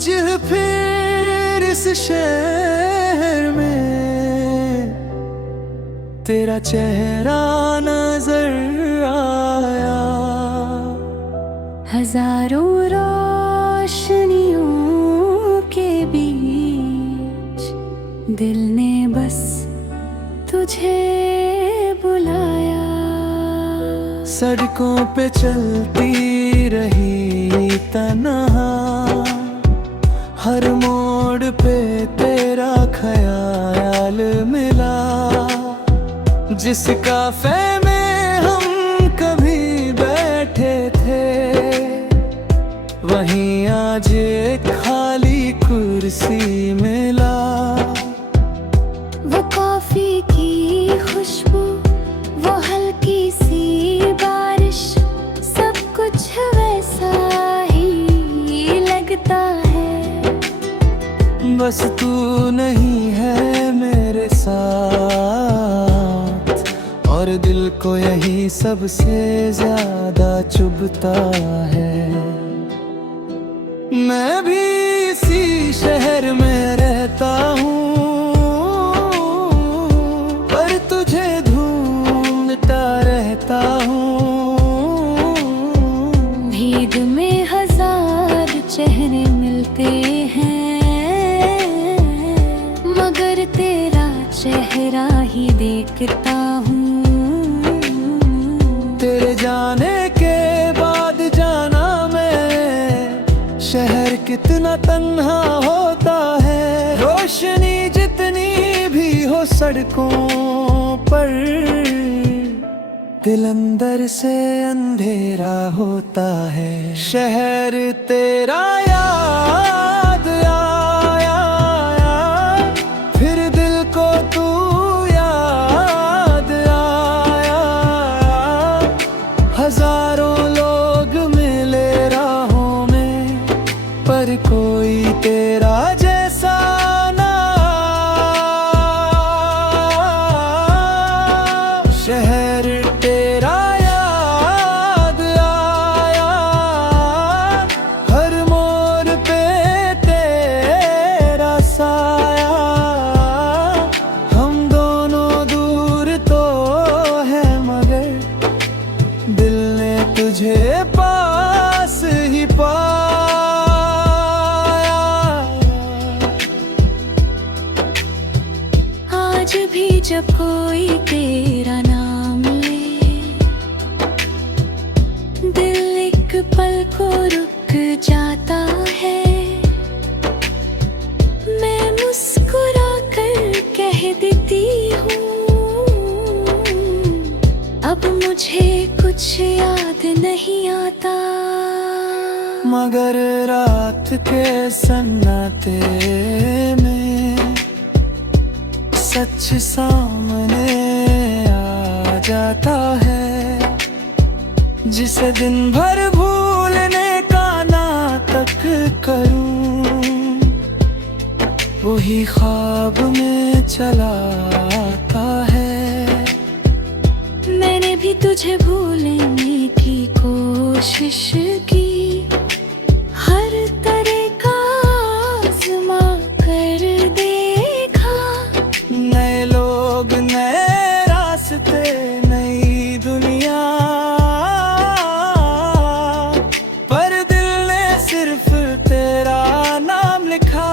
आज फिर इस शहर में तेरा चेहरा नजर आया। हजारों रोशनियों के बीच दिल ने बस तुझे बुलाया। सड़कों पे चलती रही तन्हा, हर मोड़ पे तेरा ख्याल मिला। जिस काफे में हम कभी बैठे थे, वहीं आज एक खाली कुर्सी मिला। वो कॉफी की खुशबू, वो हल्की सी बारिश, सब कुछ वैसा ही लगता है। बस तू नहीं है मेरे साथ, और दिल को यही सबसे ज्यादा चुभता है। मैं भी इसी शहर में रहता हूँ, पर तुझे ढूंढता रहता हूँ। भीड़ में हजार चेहरे मिलते हैं, मगर तेरा चेहरा ही देखता हूँ। तेरे जाने के बाद जाना मैं, शहर कितना तन्हा होता है। रोशनी जितनी भी हो सड़कों पर, दिल अंदर से अंधेरा होता है। शहर तेरा याद आया, फिर दिल को तू याद आया। हजारों लोग मिले राहों में, पर कोई तेरा जैसा ना। शहर तेरा याद आया, हर मोड़ पे तेरा साया। हम दोनों दूर तो है, मगर दिल ने तुझे पास ही पाया। आज भी जब कोई तेरा नाम ले, दिल एक पल को रुक जाता है। मैं मुस्कुरा कर कह देती हूँ, अब मुझे कुछ याद नहीं आता। मगर रात के सन्नाटे में सच सामने आ जाता है। जिसे दिन भर भूलने का नाटक करूं, वही ख्वाब में चला आता है। मैंने भी तुझे भूलने की कोशिश की, हर तरह का आज़मा कर देखा। नए लोग, नए रास्ते, नई दुनिया, पर दिल ने सिर्फ तेरा नाम लिखा।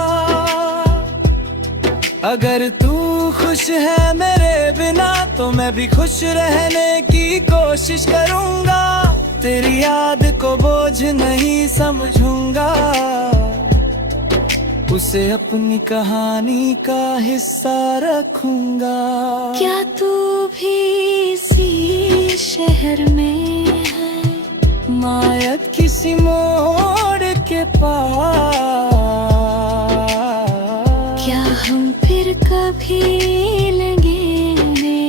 अगर तू खुश है मेरे बिना, तो मैं भी खुश रहने की कोशिश करूंगा। तेरी याद को बोझ नहीं समझूंगा, उसे अपनी कहानी का हिस्सा रखूंगा। क्या तू भी इसी शहर में है, मायत किसी मोड़ के पास? क्या हम फिर कभी लगेंगे,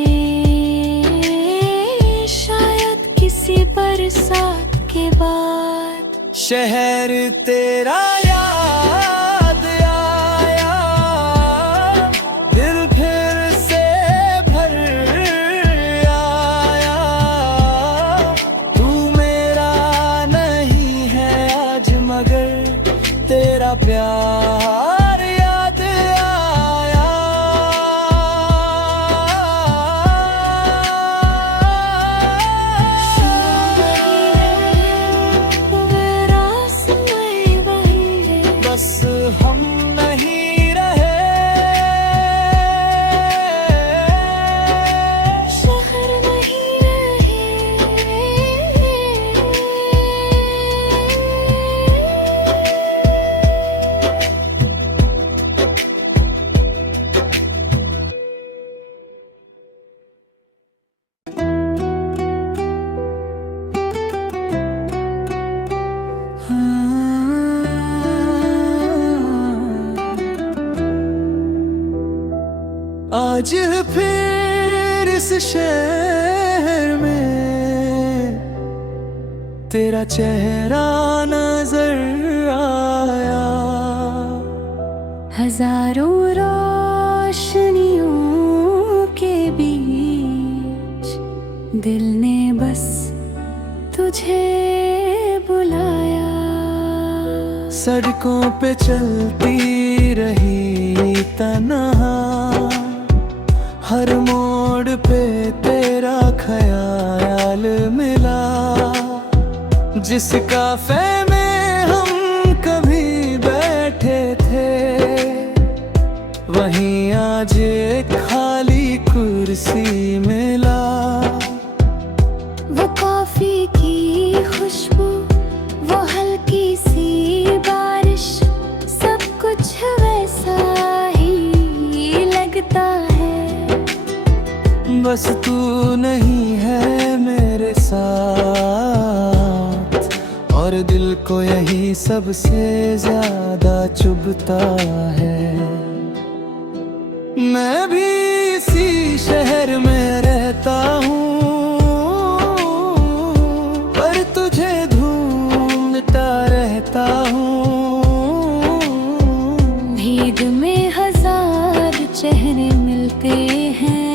शायद किसी बरसात के बाद। शहर तेरा याद आया, दिल फिर से भर आया। तू मेरा नहीं है आज, मगर तेरा प्यार आज फिर इस शहर में तेरा चेहरा नजर आया। हजारों रोशनियों के बीच दिल ने बस तुझे बुलाया। सड़कों पे चलती रही तन्हा, हर मोड़ पे तेरा ख्याल मिला। जिस काफे में हम कभी बैठे थे, वहीं आज एक खाली कुर्सी मिला। वो कॉफी की खुशबू, वो हल्की सी बारिश, सब कुछ वैसा ही लगता है। बस तू नहीं है मेरे साथ, और दिल को यही सबसे ज्यादा चुभता है। मैं भी इसी शहर में रहता हूँ, पर तुझे ढूंढता रहता हूँ। भीड़ में हजार चेहरे मिलते हैं,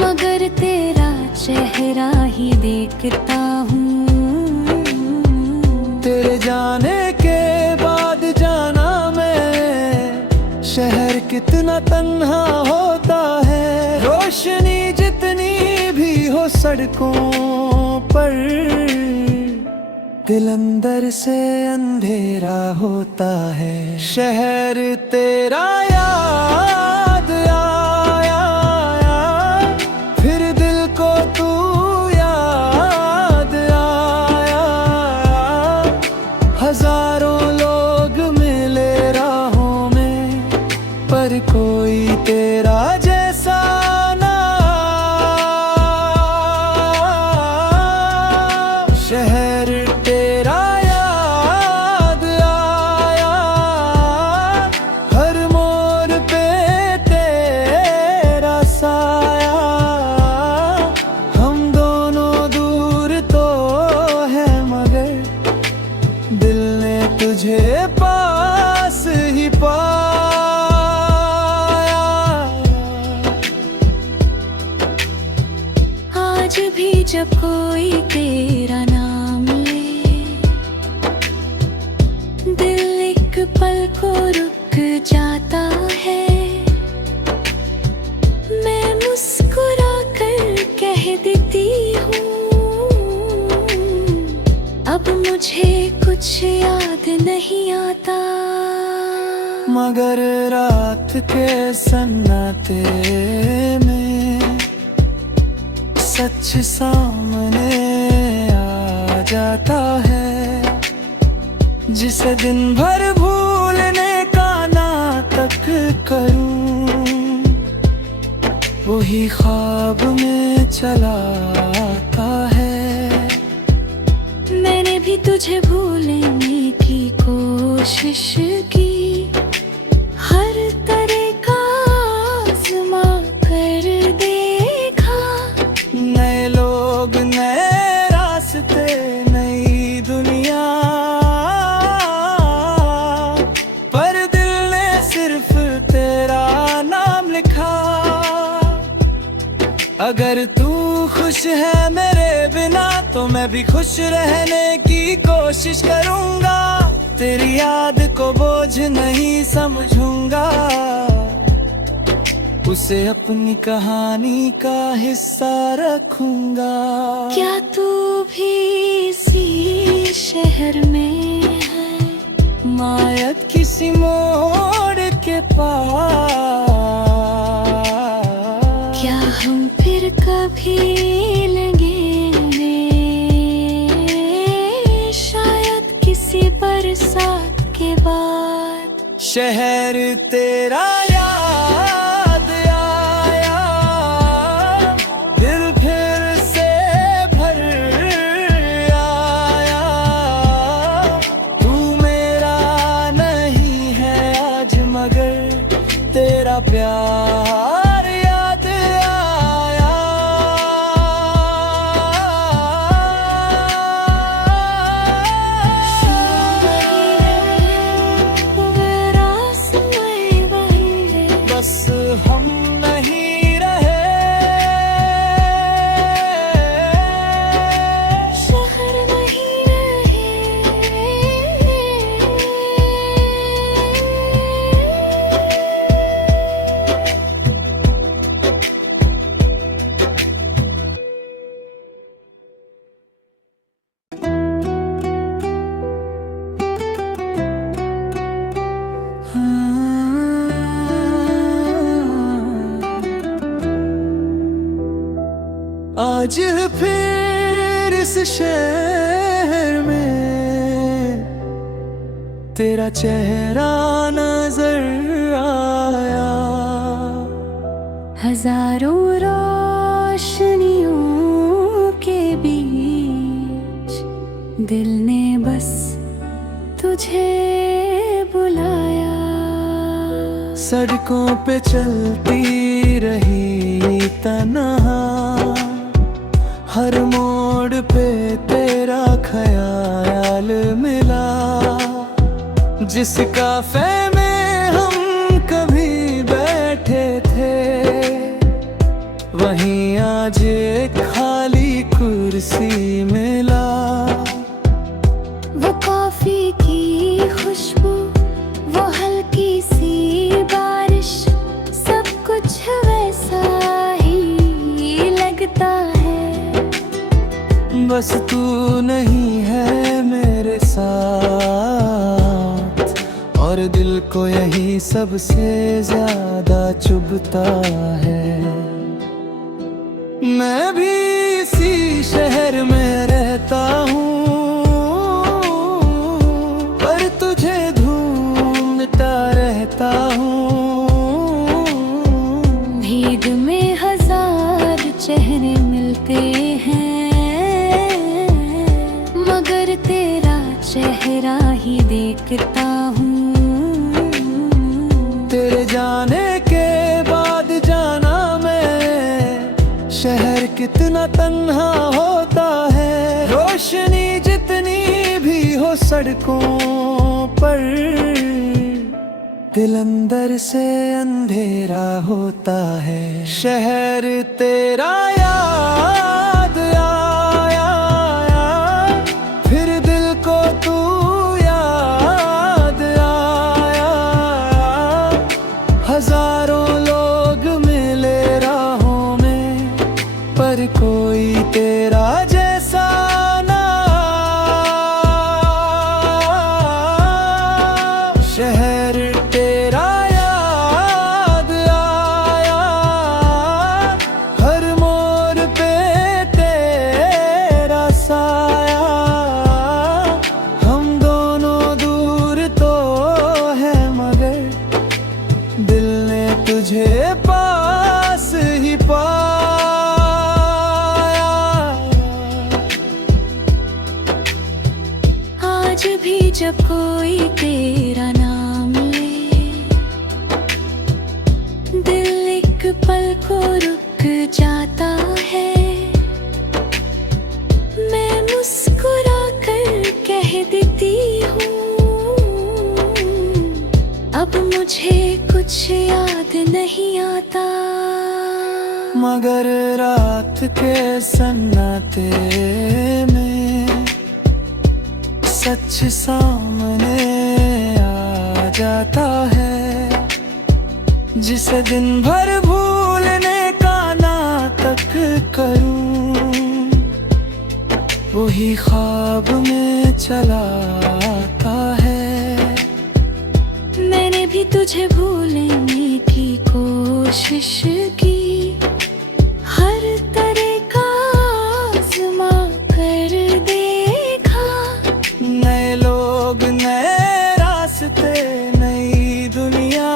मगर तेरा चेहरा ही देखता हूँ। तेरे जाने के बाद जाना मैं, शहर कितना तन्हा होता है। रोशनी जितनी भी हो सड़कों पर, दिल अंदर से अंधेरा होता है। शहर तेरा याद आया, फिर दिल को तू याद आया। हजारों लोग मिले राहों में, पर कोई तेरा जैसा ना। शहर तेरा याद आया, हर मोड़ पे तेरा साया। हम दोनों दूर तो है, मगर दिल ने तुझे पास ही पाया। आज भी जब कोई तेरा नाम ले, दिल एक पल को रुक जाता है। मैं मुस्कुरा कर कह देती हूँ, अब मुझे कुछ याद नहीं आता। मगर रात के सन्नाटे में सच सामने आ जाता है। जिसे दिन भर भूलने का नाटक करूं, वही ख्वाब में चला आता है। मैंने भी तुझे भूलने की कोशिश की, हर तरह का आज़मा कर देखा। नए लोग, नए रास्ते, नई दुनिया, पर दिल ने सिर्फ तेरा नाम लिखा। अगर तू खुश है मेरे बिना, तो मैं भी खुश रहने की कोशिश करूंगा। तेरी याद को बोझ नहीं समझूंगा, उसे अपनी कहानी का हिस्सा रखूंगा। क्या तू भी इसी शहर में है, मायत किसी मोड़ के पास? क्या हम फिर कभी लगेंगे, शायद किसी बरसात के बाद। शहर तेरा याद आया, दिल फिर से भर आया। तू मेरा नहीं है आज, मगर तेरा प्यार याद आया। बस हम नहीं रहे, शहर नहीं रहे। आज फिर इस शहर में तेरा चेहरा नजर आया। हजारों रोशनियों के बीच दिल ने बस तुझे बुलाया। सड़कों पे चलती रही तन्हा, हर मोड़ पे तेरा ख्याल मिला। जिस काफे में हम कभी बैठे थे, वहीं आज एक खाली कुर्सी मिला। वो कॉफी की खुशबू, वो हल्की सी बारिश, सब कुछ वैसा ही लगता है। बस तू नहीं है मेरे साथ, और दिल को यही सबसे ज्यादा चुभता है। मैं भी इसी शहर में रहता हूँ, पर तुझे ढूंढता रहता हूँ। भीड़ में हजार चेहरे मिलते हैं, मगर तेरा चेहरा ही देखता हूँ। तेरे जाने के बाद जाना मैं, शहर कितना तन्हा होता है। रोशनी जितनी भी हो सड़कों पर, दिल अंदर से अंधेरा होता है। शहर तेरा याद आया, फिर दिल को तू याद आया। हजारों लोग मिले राहों में, पर कोई तेरा जैसा ना। शहर तेरा याद आया, हर मोड़ पे तेरा साया। हम दोनों दूर तो हैं, मगर दिल ने तुझे पास ही पाया। आज भी जब कोई तेरा नाम ले, दिल एक पल को रुक जाता है। मैं मुस्कुरा कर कह देती हूँ, अब मुझे कुछ याद नहीं आता। मगर रात के सन्नाटे में सच सामने आ जाता है। जिसे दिन भर भूलने का नाटक करूं, वही ख्वाब में चला आता है। मैंने भी तुझे भूलने की कोशिश की, हर तरह का आज़मा कर देखा। नए लोग, नए रास्ते, नई दुनिया,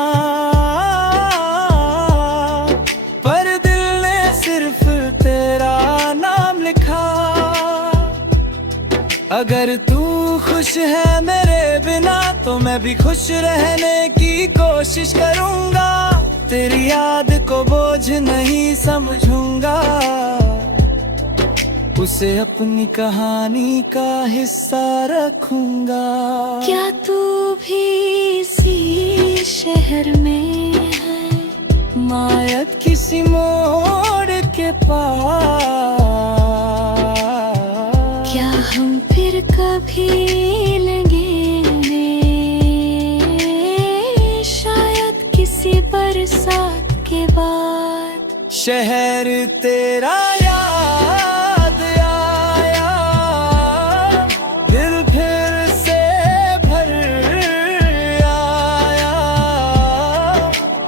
पर दिल ने सिर्फ तेरा नाम लिखा। अगर तू खुश है मेरे बिना, तो मैं भी खुश रहने की कोशिश करूंगा। तेरी याद को बोझ नहीं समझूंगा, उसे अपनी कहानी का हिस्सा रखूंगा। क्या तू भी इसी शहर में है, मायत किसी मोड़ के पास? क्या हम फिर कभी मिलेंगे, शायद किसी बरसात के बाद। शहर तेरा याद आया, दिल फिर से भर आया।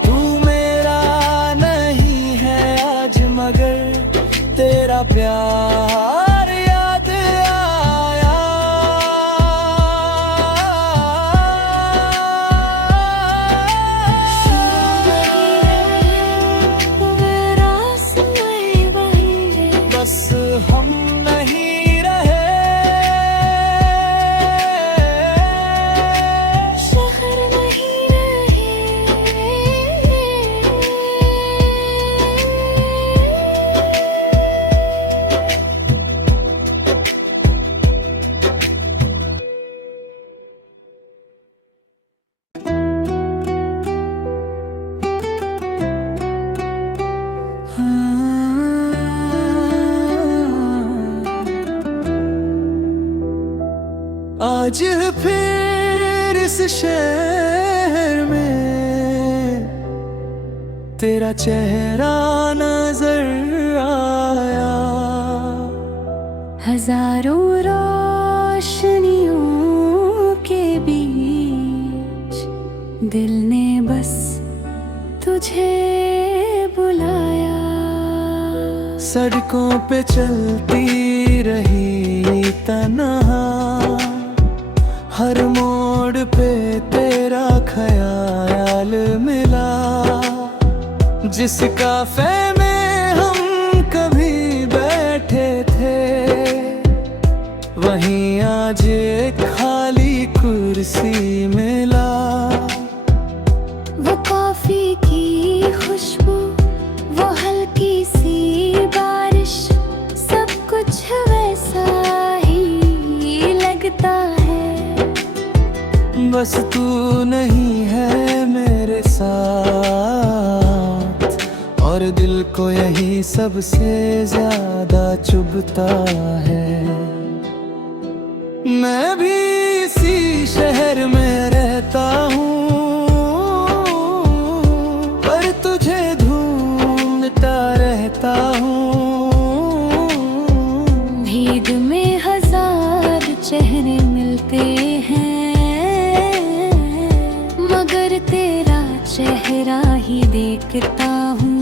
तू मेरा नहीं है आज, मगर तेरा प्यार याद आया। बस हम नहीं रहे, शहर नहीं रहे। आज फिर इस शहर में तेरा चेहरा नजर आया। हजारों रोशनियों के बीच दिल ने बस तुझे बुलाया। सड़कों पे चलती रही तन्हा, हर मोड़ पे तेरा ख्याल मिला। जिस काफे में हम कभी बैठे थे, वहीं आज एक खाली कुर्सी मिला। वो कॉफी की खुशबू, वो हल्की सी बारिश, सब कुछ वैसा ही लगता है। बस तू नहीं है मेरे साथ, और दिल को यही सबसे ज्यादा चुभता है। मैं भी इसी शहर में रहता हूँ, पर तुझे ढूंढता रहता हूँ। भीग में हजार चेहरे मिलते हैं, मगर तेरा चेहरा ही देखता हूँ।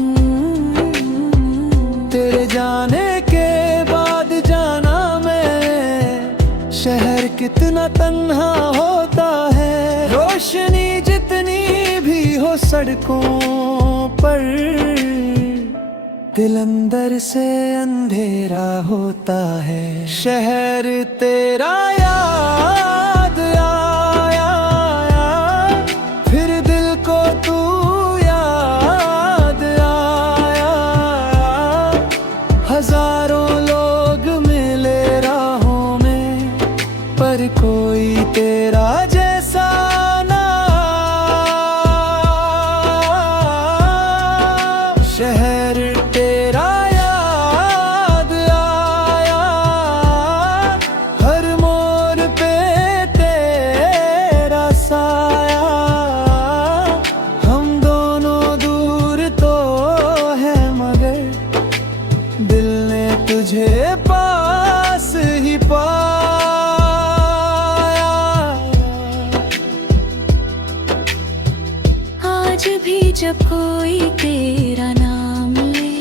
तेरे जाने के बाद जाना मैं, शहर कितना तन्हा होता है। रोशनी जितनी भी हो सड़कों पर, दिल अंदर से अंधेरा होता है। शहर तेरा याद आया, फिर दिल को तू याद आया। हजारों लोग मिले राहों में, पर कोई तेरा जैसा ना। शहर तेरा याद आया, हर मोड़ पे तेरा साया। हम दोनों दूर तो है, मगर दिल ने तुझे पास ही पाया। आज भी जब कोई तेरा नाम ले,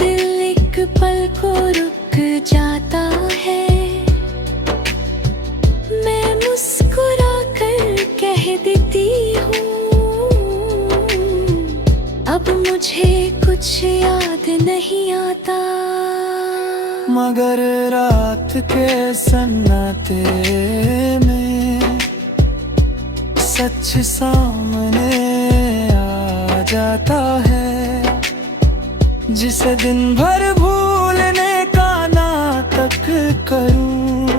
दिल एक पल को रुक जाता है। मैं मुस्कुरा कर कह देती हूँ, अब मुझे कुछ याद नहीं आता। मगर रात के सन्नाटे में सच सामने जाता है, जिसे दिन भर भूलने का नाटक करूं,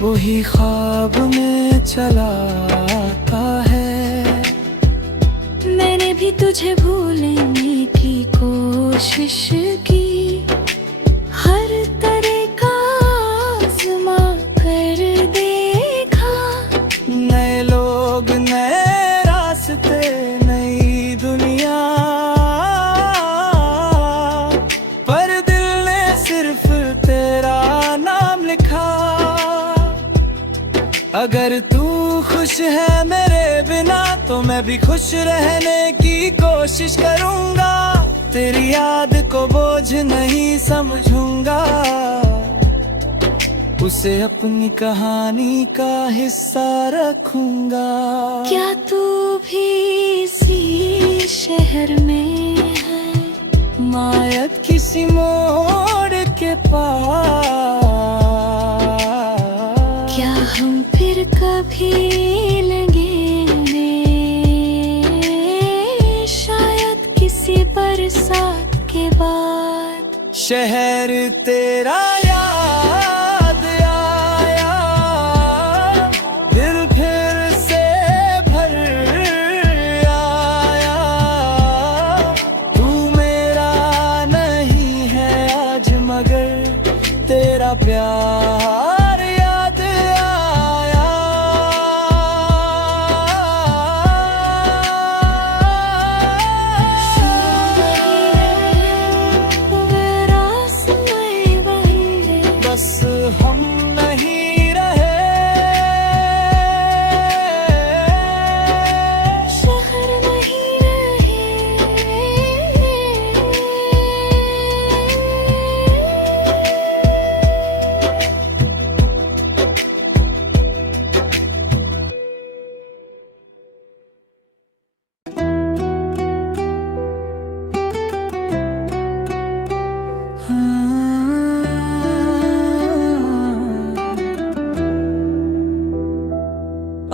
वही ख्वाब में चला आता है। मैंने भी तुझे भूलने की कोशिश की, हर तरह का आज़मा कर देखा। नए लोग, नए रास्ते, नई दुनिया, पर दिल ने सिर्फ तेरा नाम लिखा। अगर तू खुश है मेरे बिना तो मैं भी खुश रहने की कोशिश करूंगा। तेरी याद को बोझ नहीं समझूंगा, उसे अपनी कहानी का हिस्सा रखूंगा। क्या तू भी इसी शहर में है, मायत किसी मोड़ के पास? क्या हम फिर कभी लगेंगे, शायद किसी बरसात के बाद। शहर तेरा याद आया, दिल फिर से भर आया। तू मेरा नहीं है आज मगर तेरा प्यार याद आया। बस हम नहीं रहे, शहर नहीं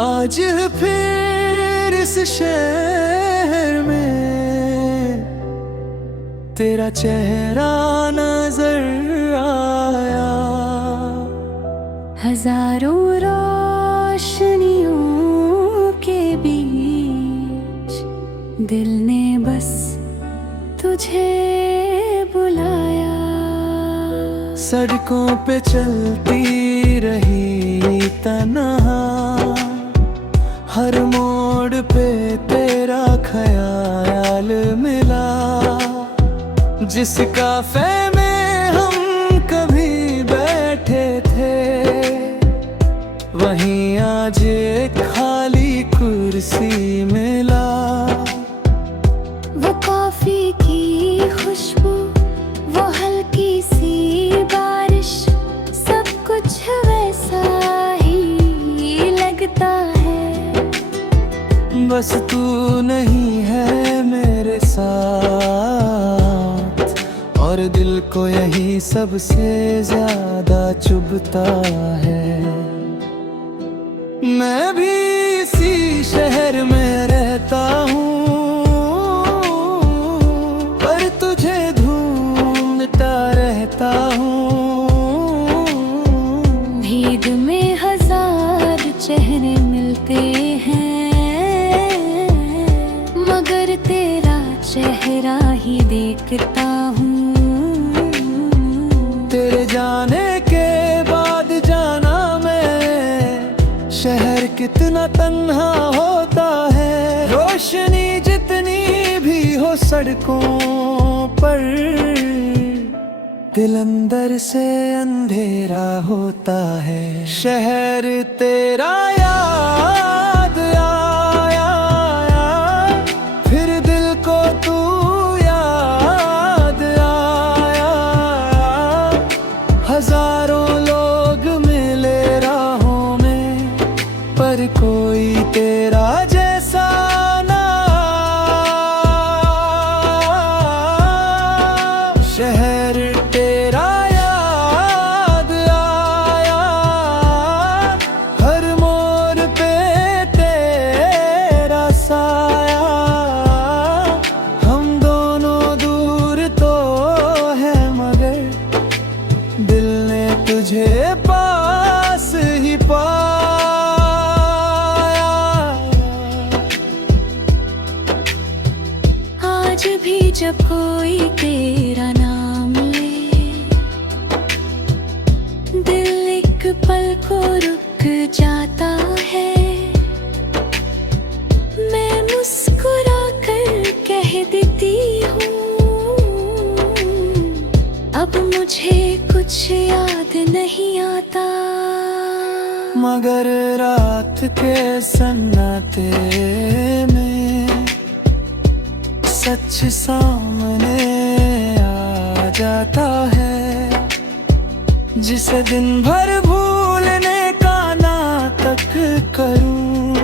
आज फिर इस शहर में तेरा चेहरा नजर आया। हजारों रोशनियों के बीच दिल ने बस तुझे बुलाया। सड़कों पे चलती रही तन्हा, हर मोड़ पे तेरा ख्याल मिला। जिस काफे में हम कभी बैठे थे, वहीं आज एक खाली कुर्सी मिला। वो कॉफी की खुशबू, वो हल्की सी बारिश, सब कुछ वैसा ही लगता है। बस तू नहीं है मेरे साथ, और दिल को यही सबसे ज्यादा चुभता है। मैं भी इसी शहर में रहता हूँ, पर तुझे ढूंढता रहता हूँ। भीड़ में हजार चेहरे मिलते हैं, मगर तेरा चेहरा ही देखता हूँ। तेरे जाने के बाद जाना मैं, शहर कितना तन्हा होता है। रोशनी जितनी भी हो सड़कों पर, दिल अंदर से अंधेरा होता है। शहर तेरा याद आया, फिर दिल को तू याद आया। हजारों लोग मिले राहों में, पर कोई तेरा जैसा ना। शहर तेरा याद आया, हर मोड़ पे जब कोई तेरा नाम ले, दिल एक पल को रुक जाता है। मैं मुस्कुरा कर कह देती हूँ, अब मुझे कुछ याद नहीं आता। मगर रात के सन्नाटे में सच सामने आ जाता है, जिसे दिन भर भूलने का नाटक करूं,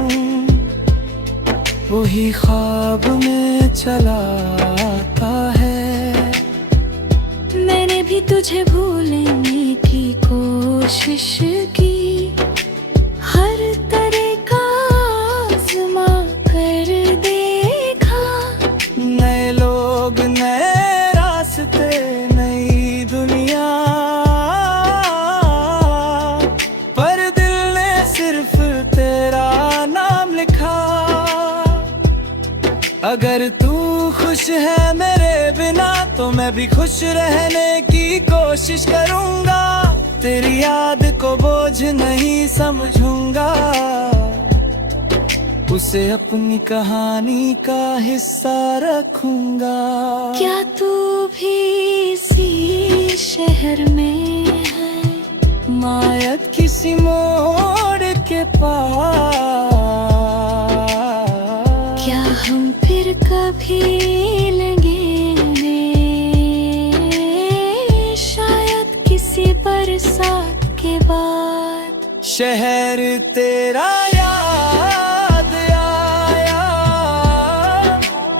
वही ख्वाब में चला आता है। मैंने भी तुझे भूलने की कोशिश की, हर तरह का आज़मा कर देखा। नए लोग, नए रास्ते, नई दुनिया, पर दिल ने सिर्फ तेरा नाम लिखा। अगर तू खुश है मेरे बिना तो मैं भी खुश रहने की कोशिश करूंगा। तेरी याद को बोझ नहीं समझूंगा, उसे अपनी कहानी का हिस्सा रखूंगा। क्या तू भी इसी शहर में है, मायत किसी मोड़ के पास? क्या हम फिर कभी लगेंगे, शायद किसी बरसात के बाद। शहर तेरा याद आया,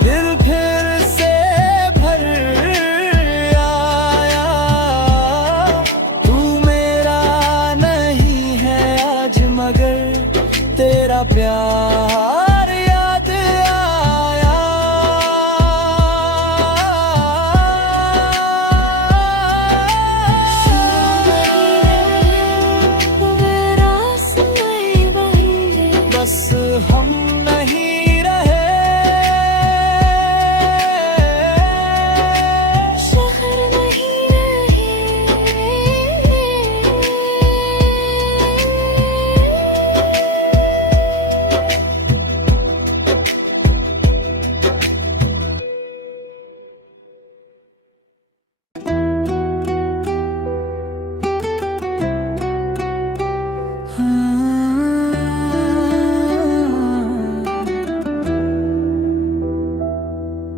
दिल फिर से भर आया। तू मेरा नहीं है आज, मगर तेरा प्यार याद आया। बस हम नहीं रहे, शहर नहीं रहे।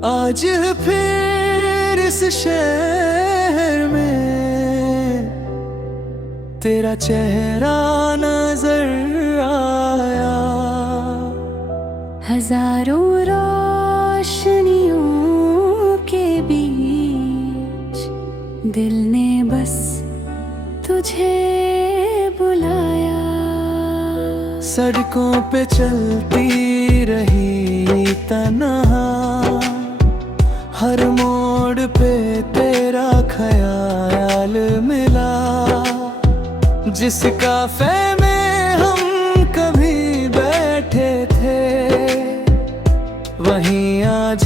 आज फिर इस शहर में तेरा चेहरा नजर आया। हजारों रोशनियों के बीच दिल ने बस तुझे बुलाया। सड़कों पे चलती रही तन्हा, हर मोड़ पे तेरा ख्याल मिला। जिस काफे में हम कभी बैठे थे, वहीं आज